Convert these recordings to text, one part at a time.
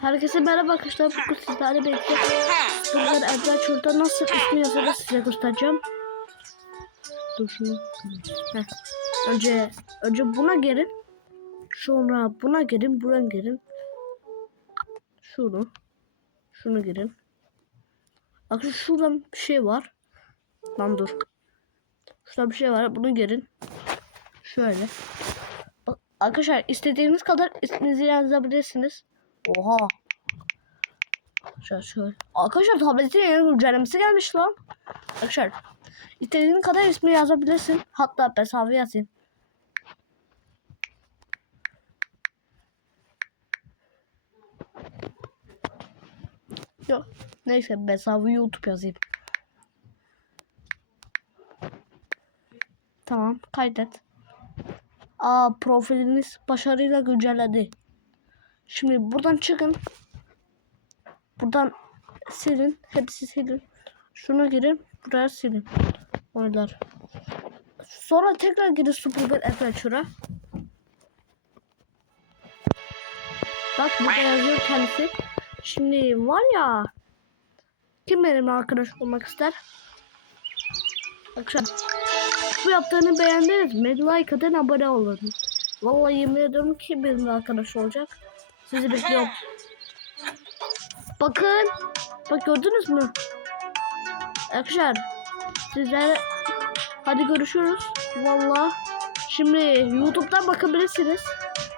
Herkese merhaba arkadaşlar. Bugün sizlerle birlikte Bulgar Adventure'da nasıl ismi yazılır size göstereceğim. Dur şunu. Heh. Önce önce buna gelin. Sonra buna gelin, buna gelin. Şunu. Şunu girin. Arkadaşlar şuradan bir şey var. Lan dur. Şurada bir şey var. Bunu girin. Şöyle. Bak, arkadaşlar istediğiniz kadar isminizi yazabilirsiniz. Oha. Şöyle şöyle. Arkadaşlar tabletin yeni güncellemesi gelmiş lan. Arkadaşlar istediğin kadar ismi yazabilirsin. Hatta hesabı yazayım. Yok. Neyse hesabı YouTube yazayım. Tamam kaydet. Aa profiliniz başarıyla güncelledi. Şimdi buradan çıkın. Buradan silin. Hepsi silin. Şuna girin. Buraya silin. Oylar. Sonra tekrar girin Superbad Adventure'a. Bak burada yazıyor kendisi. Şimdi var ya. Kim benimle arkadaş olmak ister? Akşam. Bu yaptığını beğendiniz mi? Like atın abone olun. Vallahi yemin ediyorum ki benimle arkadaş olacak. Sizi bekliyorum. Bakın. Bak gördünüz mü? Arkadaşlar. Sizler hadi görüşürüz. Vallahi. Şimdi YouTube'dan bakabilirsiniz.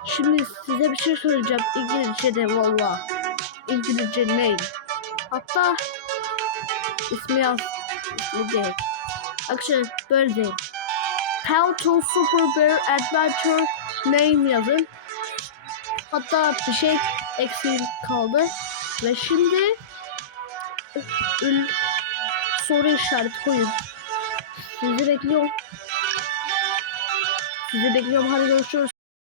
Şimdi size bir şey söyleyeceğim. İngilizce'de vallahi. İngilizce ne? Hatta ismi yaz. İsmi değil. Arkadaşlar böyle değil. How to Super Bear Adventure Name yazın. Hatta bir şey eksik kaldı. Ve şimdi ül soru işareti koyun. Sizi bekliyorum. Sizi bekliyorum. Hadi görüşürüz.